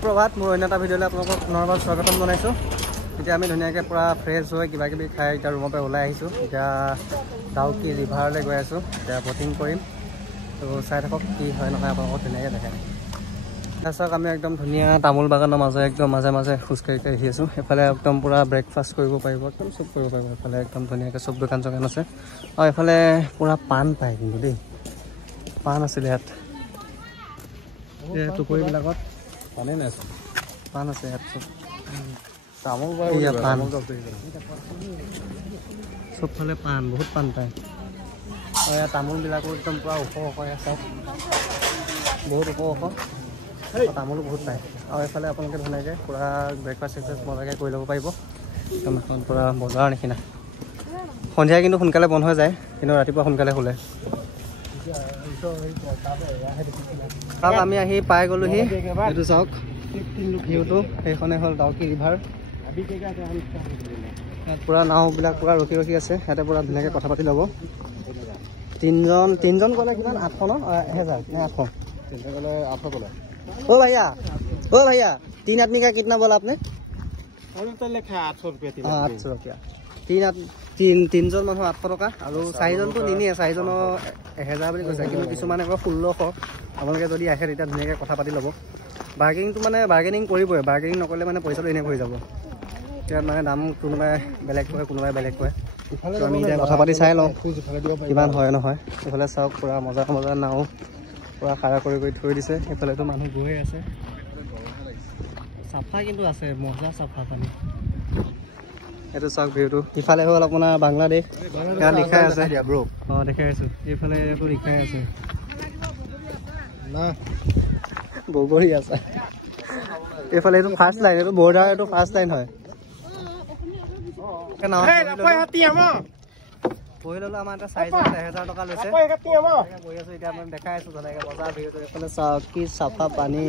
সুপ্ৰভাত মোৰ অন্য এটা ভিডিঅ'লৈ আপোনালোকক পুনৰবাৰ স্বাগতম জনাইছোঁ। এতিয়া আমি ধুনীয়াকৈ পূৰা ফ্ৰেছ হৈ কিবাকিবি খাই এতিয়া ৰুমৰ পৰা ওলাই আহিছোঁ। এতিয়া ডাউকি ৰিভাৰলৈ গৈ আছোঁ, এতিয়া বটিং কৰিম। তো চাই থাকক কি হয় নহয় আপোনালোকক ধুনীয়াকৈ দেখাই দিম। চাওক আমি একদম ধুনীয়া তামোল বাগানৰ মাজে একদম মাজে মাজে খোজকাঢ়ি আহি আছোঁ। এফালে একদম পূৰা ব্ৰেকফাষ্ট কৰিব পাৰিব, একদম চব কৰিব পাৰিব। এফালে একদম ধুনীয়াকৈ চব দোকান চোকান আছে আৰু এফালে পূৰা পাণ পায় কিন্তু দেই, পাণ আছিলে ইয়াত। টুকুৰিবিলাকত পাণেই নাই, পাণ আছে ইয়াত চব তামোল পাণ, চবফালে পাণ, বহুত পাণ পায়। আৰু ইয়াত তামোলবিলাকো একদম পূৰা ওখ ওখ ইয়াত চাওক, বহুত ওখ ওখ তামোলো বহুত পায়। আৰু এইফালে আপোনালোকে ধুনীয়াকৈ পূৰা ব্ৰেকফাষ্ট চেকফাষ্ট মজাকৈ কৰি ল'ব পাৰিব। একদম এখন পূৰা বজাৰৰ নিচিনা। সন্ধিয়া কিন্তু সোনকালে বন্ধ হৈ যায়, কিন্তু ৰাতিপুৱা সোনকালে খোলে। চাওক আমি আহি পাই গ'লোহি, এইটো চাওক ভিউটো, সেইখনে হ'ল ডাউকি ৰিভাৰ। ইয়াত পূৰা নাওবিলাক পূৰা ৰখি ৰখি আছে, ইয়াতে পূৰা ধুনীয়াকৈ কথা পাতি ল'ব। তিনিজন গ'লে কিমান 800 ন 1000 নে 800? 3 गले 800 बोला। ओ भैया 3 आदमी का कितना बोला आपने? अभी तो लिखा है 800 रुपया। 800 रुपया তিনিজন মানুহ 800 টকা। আৰু চাৰিজনটো নিনিয়ে, চাৰিজনৰ 1000 বুলি কৈছে, কিন্তু কিছুমানে আকৌ 1600। আপোনালোকে যদি আহে তেতিয়া ধুনীয়াকৈ কথা পাতি ল'ব। বাৰ্গেনিংটো মানে বাৰ্গেনিং কৰিবই, বাৰ্গেনিং নকৰিলে মানে পইচাটো এনেই হৈ যাব। ইয়াত মানে দাম কোনোবাই বেলেগ কয়, কোনোবাই বেলেগ কয়। আমি এতিয়া কথা পাতি চাই লওঁ কিমান হয় নহয়। এইফালে চাওক পূৰা মজা মজা নাও পূৰা খাৰা কৰি থৈ দিছে। সেইফালেতো মানুহ গৈয়ে আছে, চাফা কিন্তু আছে, মজা চাফা পানী। এইটো চাওক ভিউটো। ইফালে হ'ল আপোনাৰ বাংলাদেশ, ইয়াত লিখাই আছে। অঁ দেখাই আছোঁ, এইফালে এইটো লিখাই আছে বগৰী আছে। এইফালে এইটো ফাৰ্ষ্ট লাইন, এইটো বৰ্ডাৰ, এইটো ফাৰ্ষ্ট লাইন হয়। বহি ল'লো, আমাৰ এটা 1000 টকা লৈছে। বহি আছোঁ এতিয়া, আমি দেখাই আছোঁ ধুনীয়াকৈ বজাৰ ভিউটো। এইফালে চাওক কি চাফা পানী।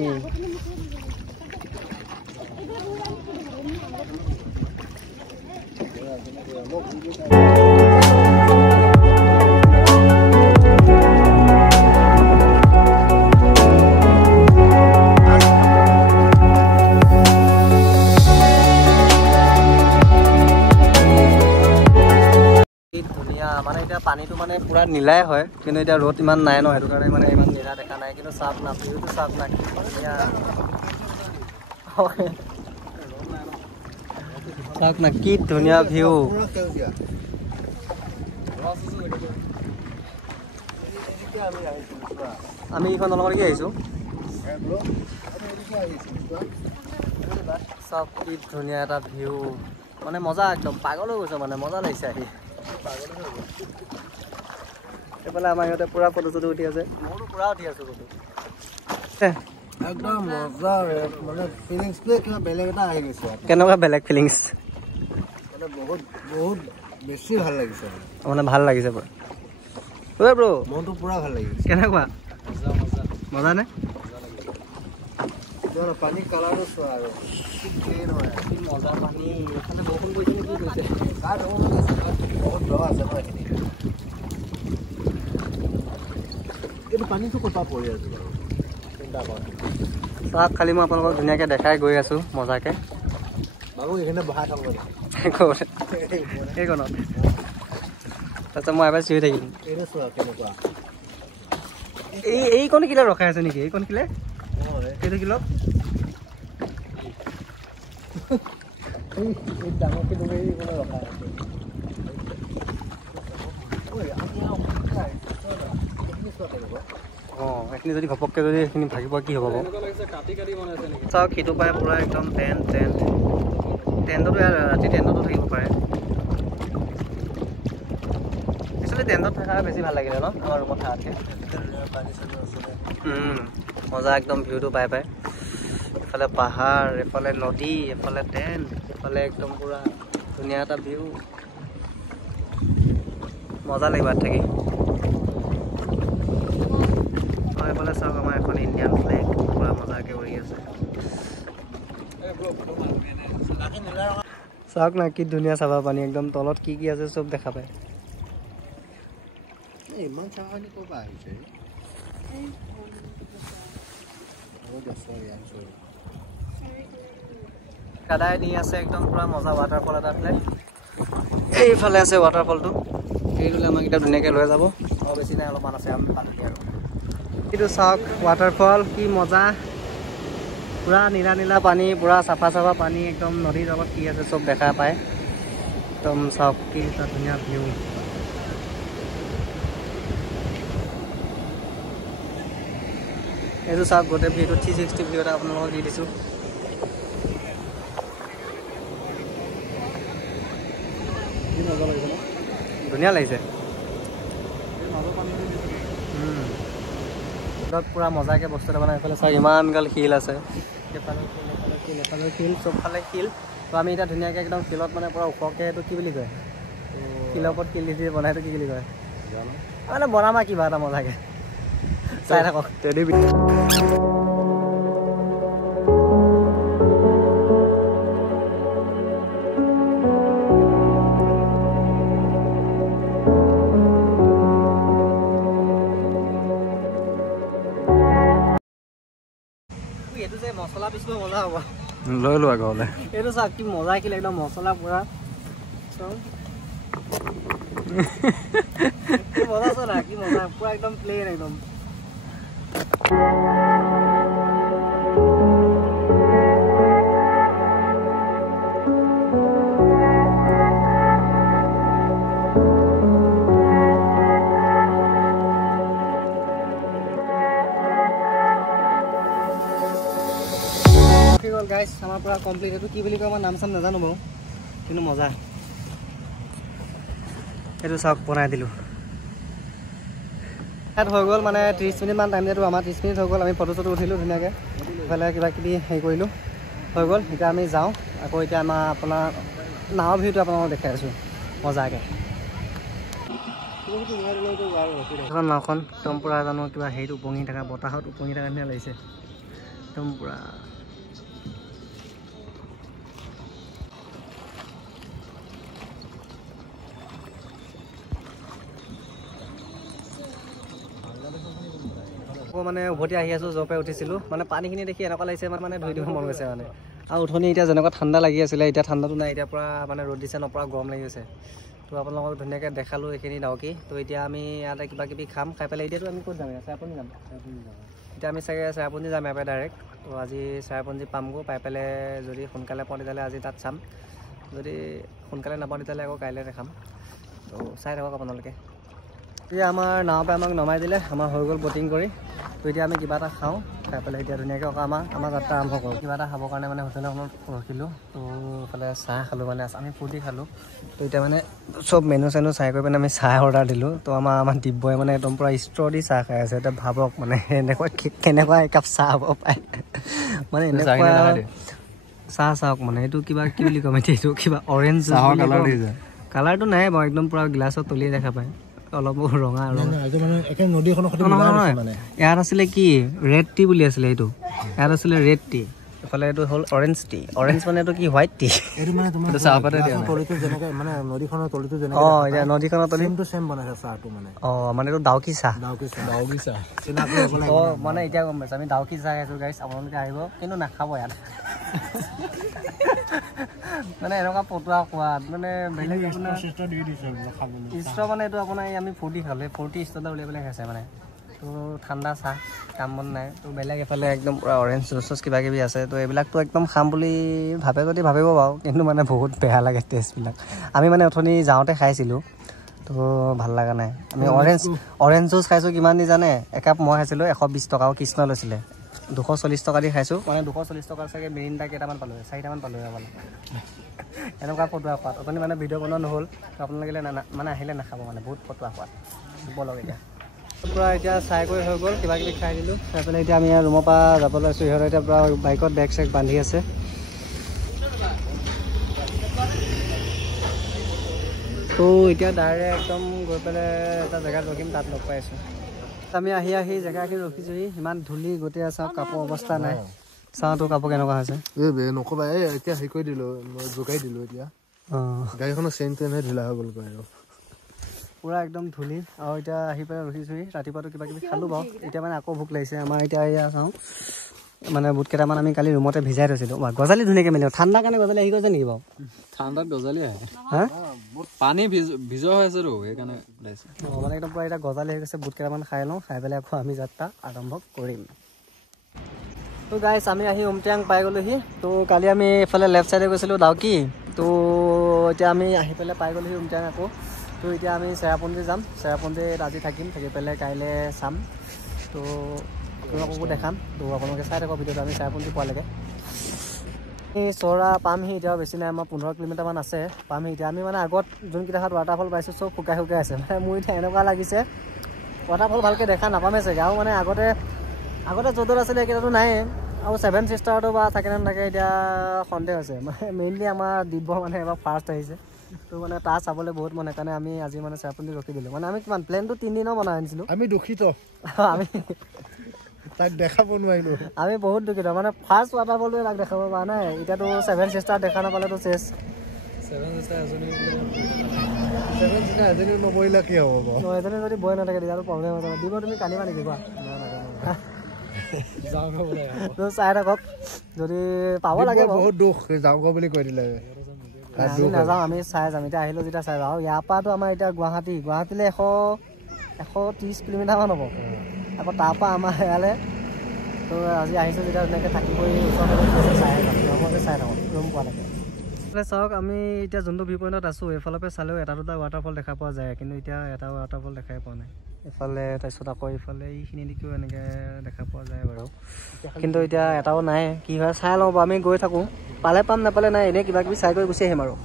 মানে এতিয়া পানীটো মানে পূৰা নীলাই হয়, কিন্তু এতিয়া ৰ'দ ইমান নাই ন, সেইটো কাৰণে মানে ইমান নীলা দেখা নাই। কিন্তু চাফ না, ভিউটো চাফ না, কি ধুনীয়া চাওক না, কি ধুনীয়া ভিউ। আমি এইখন দলঙলৈকে আহিছোঁ। চাওক কি ধুনীয়া এটা ভিউ, মানে মজা, একদম পাগল হৈ গৈছে, মানে মজা লাগিছে আহি। এইফালে আমাৰ ইহঁতে পূৰা ফটো চটো উঠি আছে, মোৰো পূৰা উঠি আছোঁ ফটো। একদম মজা, মানে ফিলিংছটোৱে কিবা বেলেগ এটা আহি গৈছে। কেনেকুৱা বেলেগ ফিলিংছ? মানে বহুত বহুত বেছি ভাল লাগিছে, মানে ভাল লাগিছে পুৰা। ঐ ব্ৰ, মনটো পুৰা ভাল লাগিছে। কেনেকুৱা? মজা নে? পানী কালাৰটো চোৱা আৰু কি ক্লিন হয়, কি মজা পানী। এফালে বৰষুণ পৰিছে নে কি কৰিছে? বহুত দ আছে ন এইখিনি। এইটো পানীটো ক'ৰপৰা পৰি আছে বাৰু, চিন্তা কৰা। চাওক খালি মই আপোনালোকক ধুনীয়াকৈ দেখাই গৈ আছোঁ মজাকৈ। বাবু এইখিনি বহাই থ'ব এইখনত, তাৰপিছত মই এবাৰ চিঞৰি থাকিম। এইটো চোৱা কেনেকুৱা। এইকণ কিলো ৰখাই আছে নেকি? এইকণ কিলে এইটো কিলো ডাঙৰকৈ ৰখাই আছে। অঁ এইখিনি যদি ঘপককৈ যদি এইখিনি ভাগিব কি হ'ব? চাওক সিটো পাই পূৰা একদম টেণ্টতো ৰাতি টেণ্টতো থাকিব পাৰে। একচুৱেলি টেণ্টত থকা বেছি ভাল লাগিলে ন আমাৰ ৰুমত থকাতকৈ। মজা একদম ভিউটো পাই। এফালে পাহাৰ, এফালে নদী, এফালে টেণ্ট, এফালে একদম পূৰা ধুনীয়া এটা ভিউ। মজা লাগিব ইয়াত থাকি। এইফালে চাওক আমাৰ এখন ইণ্ডিয়ান ফ্লেগ পূৰা মজাকৈ উৰি আছে। চাওক না কি ধুনীয়া চাফা পানী, একদম তলত কি কি আছে চব দেখা পায়। ইমান চাফা পানী ক'ৰ পৰা আহিছে? দাদাই নি আছে একদম পুৰা মজা ৱাটাৰফল এটা আছে এইফালে আছে ৱাটাৰফলটো এইটোলে আমাক এতিয়া ধুনীয়াকৈ লৈ যাব আৰু বেছি নাই অলপমান আছে আমি পালোহি আৰু এইটো চাওক ৱাটাৰফল কি মজা পুৰা নীলা নীলা পানী পুৰা চাফা চাফা পানী একদম নদীৰ তলত কি আছে চব দেখা পায় একদম চাওক কি এটা ধুনীয়া ভিউ এইটো চাওক গোটেই ভিউটো 360 ভিউ এটা আপোনালোকক দি দিছোঁ ধুনীয়া লাগিছে পুৰা মজাকৈ বস্তু এটা বনাই এইফালে চাওক ইমান গাল শিল আছে এফালে শিল চবফালে শিল তো আমি এতিয়া ধুনীয়াকৈ একদম শিলত মানে পুৰা ওখকৈ এইটো কি বুলি কয় শিলৰ ওপৰত শিল দি বনাইটো কি বুলি কয় মানে বনাম আৰু কিবা এটা মজাকৈ চাই থাকক এইটো যে মছলা পিছিব মজা হ'ব লৈ লোৱা ঘৰলৈ এইটো চাওক কি মজা কিলে একদম মছলা পুৰা কি মজা চলা কি মজা পুৰা একদম প্লেন একদম গাইছ আমাৰ পুৰা কমপ্লিট এইটো কি বুলি কয় আমাৰ নাম চাম নাজানো বাৰু কিন্তু মজা এইটো চাওক বনাই দিলোঁ ইয়াত হৈ গ'ল মানে 30 মিনিটমান টাইম দিয়াটো আমাৰ 30 মিনিট হৈ গ'ল আমি ফটো চটো উঠিলোঁ ধুনীয়াকৈ ইফালে কিবা কিবি হেৰি কৰিলোঁ হৈ গ'ল এতিয়া আমি যাওঁ আকৌ এতিয়া আমাৰ আপোনাৰ নাৱৰ ভিউটো আপোনালোকক দেখাই আছোঁ মজাকৈ এখন নাওখন একদম পূৰা জানো কিবা হেৰিত উপঙি থকা বতাহত উপঙি থকা নিচিনা লাগিছে একদম পূৰা মানে উভতি আহি আছোঁ য'ৰ পৰা উঠিছিলোঁ মানে পানীখিনি দেখি এনেকুৱা লাগিছে মানে ধুই দিব মন গৈছে মানে আৰু উঠনি এতিয়া যেনেকুৱা ঠাণ্ডা লাগি আছিলে এতিয়া ঠাণ্ডাটো নাই এতিয়া পূৰা মানে ৰ'দ দিছে ন পূৰা গৰম লাগি গৈছে তো আপোনালোকক ধুনীয়াকৈ দেখালোঁ এইখিনি ডাউকি তো এতিয়া আমি ইয়াতে কিবা কিবি খাম খাই পেলাই এতিয়াতো আমি ক'ত যাম চেৰাপুঞ্জী যাম এতিয়া আমি চাগে চেৰাপুঞ্জী যাম ইয়াৰ পৰা ডাইৰেক্ট তো আজি চেৰাপুঞ্জী পামগৈ পাই পেলাই যদি সোনকালে পাওঁ তেতিয়াহ'লে আজি তাত চাম যদি সোনকালে নাপাওঁ তেতিয়াহ'লে আকৌ কাইলৈ দেখাম তো চাই থাকক আপোনালোকে এতিয়া আমাৰ নাৱৰ পৰা আমাক নমাই দিলে আমাৰ হৈ গ'ল বটিং কৰি তো এতিয়া আমি কিবা এটা খাওঁ খাই পেলাই এতিয়া ধুনীয়াকৈ আকৌ আমাৰ যাত্ৰা আৰম্ভ কৰোঁ কিবা এটা খাবৰ কাৰণে মানে হোটেলখনত ৰখিলোঁ তো এইফালে চাহ খালোঁ মানে আমি ফূৰ্তি খালোঁ তো এতিয়া মানে চব মেনু চেনু চাই কৰি পিনে আমি চাহ অৰ্ডাৰ দিলোঁ তো আমাৰ দিব্যই মানে একদম পূৰা ষ্ট্ৰ দি চাহ খাই আছে এতিয়া ভাবক মানে কেনেকুৱা একাপ চাহ হ'ব পাৰে মানে এনেকুৱা চাহ চাওক মানে এইটো কিবা কি বুলি ক'ম এতিয়া এইটো কিবা অৰেঞ্জ কালাৰটো নাই বাৰু একদম পূৰা গ্লাছত তলিয়ে দেখা পায় অলপ ৰঙা ইয়াত আছিলে কি ৰেড টি বুলি আছিলে এইটো ইয়াত আছিলে ৰেড টি এফালে এইটো হ'ল অৰেঞ্জ টি অৰেঞ্জ মানে এইটো কি হোৱাইট টি নদীখনৰ মানে এইটো ডাউকি চাহ মানে এতিয়া গম পাইছোঁ আমি ডাউকি চাহ খাইছোঁ গাইছ আপোনালোকে আহিব কিন্তু নাখাব ইয়াত মানে এনেকুৱা পটুৱা সোৱাদ মানে বেলেগ ইষ্ট মানে এইটো আপোনাৰ আমি ফূৰ্তি খালোঁ ফূৰ্তি ষ্টটা উলিয়াই পেলাই খাইছে মানে তো ঠাণ্ডা চাহ কাম বন নাই তো বেলেগ এফালে একদম পূৰা অৰেঞ্জ জুচ চুচ কিবা কিবি আছে তো এইবিলাকতো একদম খাম বুলি ভাবে যদি ভাবিব বাৰু কিন্তু মানে বহুত বেয়া লাগে টেষ্টবিলাক আমি মানে অথনি যাওঁতে খাইছিলোঁ তো ভাল লগা নাই আমি অৰেঞ্জ জুচ খাইছোঁ কিমান দি জানে একাপ মই খাইছিলোঁ 120 টকা আৰু কৃষ্ণ লৈছিলে 240 টকা দি খাইছোঁ মানে 240 টকা চাগে মিৰিণ্ডা কেইটামান পালোঁ 4টামান পালোঁ মানে এনেকুৱা ফটোৱা খোৱাত অথনি মানে ভিডিঅ' বনোৱা নহ'ল আপোনালোকে মানে আহিলে নাখাব মানে বহুত ফটোৱা খোৱাত ব'লক এতিয়া পূৰা এতিয়া চাই কৰি হৈ গ'ল কিবা কিবি খাই দিলোঁ খাই পেলাই এতিয়া আমি ৰুমৰ পৰা যাব লৈছোঁ সিহঁতে এতিয়া পূৰা বাইকত বেগ চেগ বান্ধি আছে তো এতিয়া ডাইৰেক্ট একদম গৈ পেলাই এটা জেগাত ৰখিম তাত লগ পাই আছোঁ আমি আহি জেগাখিনি ৰখিছোঁহি ইমান ধূলি গোটেই চাওঁ কাপোৰ অৱস্থা নাই চাওঁ তোৰ কাপোৰ কেনেকুৱা হৈছে নক'বা এতিয়া হেৰি কৰি দিলোঁ মই জোকাই দিলোঁ এতিয়া গাড়ীখনৰ চেইন টেইনহে ঢিলা হৈ গ'ল আৰু পুৰা একদম ধূলি আৰু এতিয়া আহি পেলাই ৰখিছোঁহি ৰাতিপুৱাটো কিবা কিবি খালোঁ বাৰু এতিয়া মানে আকৌ ভোক লাগিছে আমাৰ এতিয়া এয়া চাওঁ মানে বুট কেইটামান আমি কালি ৰুমতে ভিজাই থৈছিলোঁ গজালি ধুনীয়াকৈ মেলিব ঠাণ্ডা কাৰণে গজালি আহি গৈছে নেকি বাৰু ঠাণ্ডাত গজালি আহে হা পানী ভিজোৱা হৈ আছেতো সেইকাৰণে মানে একদম পূৰা এতিয়া গজালি হৈ গৈছে বুট কেইটামান খাই লওঁ খাই পেলাই আকৌ আমি যাত্ৰা আৰম্ভ কৰিম তো গাইছ আমি আহি উমট্ৰিয়াং পাই গ'লোহি তো কালি আমি এইফালে লেফ্ট ছাইডে গৈছিলোঁ ডাউকি তো এতিয়া আমি আহি পেলাই পাই গ'লোহি উমট্ৰিয়াং আকৌ তো এতিয়া আমি চেৰাপুঞ্জী যাম চেৰাপুঞ্জীত আজি থাকিম থাকি পেলাই কাইলৈ চাম তো আপোনালোককো দেখাম তো আপোনালোকে চাই থাকক ভিডিঅ'টো আমি চেৰাপুঞ্জী পোৱালৈকে এই চৰা পামহি এতিয়াও বেছি নাই আমাৰ 15 কিলোমিটাৰমান আছে পামহি এতিয়া আমি মানে আগত যোনকেইটাত ৱাটাৰফল পাইছোঁ চব শুকাই আছে মানে মোৰ এতিয়া এনেকুৱা লাগিছে ৱাটাৰফল ভালকৈ দেখা নাপামেই চাগে আৰু মানে আগতে য'ত আছিলে এইকেইটাতো নাই আৰু 7 ছিষ্টাৰটো বা থাকে নে নাথাকে এতিয়া সন্দেহ আছে মানে মেইনলি আমাৰ দিব্য মানে এবাৰ ফাৰ্ষ্ট আহিছে তো মানে তাৰ চাবলৈ বহুত মন সেইকাৰণে আমি আজি মানে চেৰাপুঞ্জী ৰখি দিলোঁ মানে আমি কিমান প্লেনটো 3 দিনৰ বনাই আনিছিলোঁ আমি দুখিত আমি তাক দেখাব নোৱাৰিলোঁ আমি বহুত দুখিত মানে ফাৰ্ষ্ট ৱাটাৰফলটোৱে তাক দেখাব পৰা নাই এতিয়াতো 7 ছিষ্টাৰ দেখা নাপালেতো চেছ 7 ছিষ্টাৰ এজনী নমৰিলে কি হ'ব বাৰু এজনী যদি বৈ নাথাকে তেতিয়াতো প্ৰব্লেম হৈ যাব দিব তুমি কান্দিবা নেকি কোৱা তো চাই থাকক যদি পাব লাগে বহুত দুখ যাওঁগৈ বুলি কৈ দিলে আমি নাযাওঁ আমি চাই যাম এতিয়া আহিলোঁ যেতিয়া চাই যাওঁ আৰু ইয়াৰ পৰাতো আমাৰ এতিয়া গুৱাহাটীলৈ 130 কিলোমিটাৰমান হ'ব আকৌ তাৰপৰা আমাৰ ইয়ালৈ তো আজি আহিছোঁ যেতিয়া ধুনীয়াকৈ থাকি কৰি ওচৰতে চাই থাকোঁ ৰুম পোৱালৈকে চাওক আমি এতিয়া যোনটো ভিউ পইণ্টত আছোঁ এইফালৰ পৰা চালেও এটা দুটা ৱাটাৰফল দেখা পোৱা যায় কিন্তু এতিয়া এটা ৱাটাৰফল দেখাই পোৱা নাই এইফালে তাৰপিছত আকৌ এইফালে এইখিনি দিকেও এনেকৈ দেখা পোৱা যায় বাৰু কিন্তু এতিয়া এটাও নাই কি হয় চাই লওঁ বাৰু আমি গৈ থাকোঁ পালে পাম নাপালে নাই এনেই কিবা কিবি চাই কৰি গুচি আহিম আৰু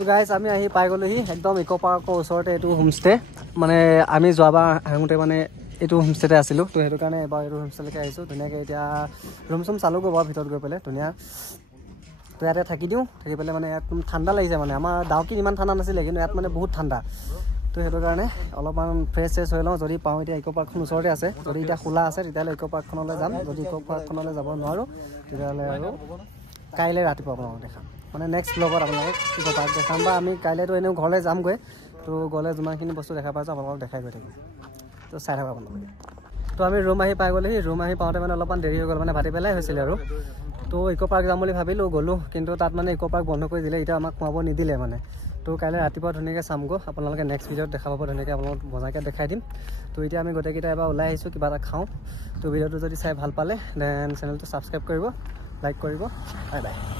গাইজ আমি আহি পাই গ'লোহি একদম ইক' পাৰ্কৰ ওচৰতে এইটো হোমষ্টে মানে আমি যোৱাবাৰ আহোঁতে মানে এইটো হোমষ্টেতে আছিলোঁ তো সেইটো কাৰণে এবাৰ এইটো হোমষ্টেলৈকে আহিছোঁ ধুনীয়াকৈ এতিয়া ৰুম চুম চালোগৈ বাৰু ভিতৰত গৈ পেলাই ধুনীয়া তো ইয়াতে থাকি দিওঁ থাকি পেলাই মানে ইয়াত ঠাণ্ডা লাগিছে মানে আমাৰ ডাউকিত ইমান ঠাণ্ডা নাছিলে কিন্তু ইয়াত মানে বহুত ঠাণ্ডা তো সেইটো কাৰণে অলপমান ফ্ৰেছ হৈ লওঁ যদি পাওঁ এতিয়া ইক' পাৰ্কখন ওচৰতে আছে যদি এতিয়া খোলা আছে তেতিয়াহ'লে ইক' পাৰ্কখনলৈ যাম যদি ইক' পাৰ্কখনলৈ যাব নোৱাৰোঁ তেতিয়াহ'লে আৰু কাইলৈ ৰাতিপুৱা আপোনালোকক দেখাম মানে নেক্সট ব্লগত আপোনালোকক ইক' পাৰ্ক দেখাম বা আমি কাইলৈতো এনেও ঘৰলৈ যামগৈ তো গ'লে যিমানখিনি বস্তু দেখা পাইছোঁ আপোনালোকক দেখাই গৈ থাকিম তো চাই থাকক আপোনালোকে তো আমি ৰুম আহি পাই গ'লোহি ৰুম আহি পাওঁতে মানে অলপমান দেৰি হৈ গ'ল মানে ভাটি পেলাই হৈছিলে আৰু তো ইক' পাৰ্ক যাম বুলি ভাবিলোঁ গ'লোঁ কিন্তু তাত মানে ইক' পাৰ্ক বন্ধ কৰি দিলে এতিয়া আমাক সোমাব নিদিলে মানে তো কাইলৈ ৰাতিপুৱা ধুনীয়াকৈ চামগৈ আপোনালোকে নেক্সট ভিডিঅ'ত দেখা পাব ধুনীয়াকৈ আপোনালোকক মজাকৈ দেখাই দিম তো এতিয়া আমি গোটেইকেইটা এবাৰ ওলাই আহিছোঁ কিবা এটা খাওঁ তো ভিডিঅ'টো যদি চাই ভাল পালে দেন চেনেলটো ছাবস্ক্ৰাইব কৰিব লাইক কৰিব বাই বাই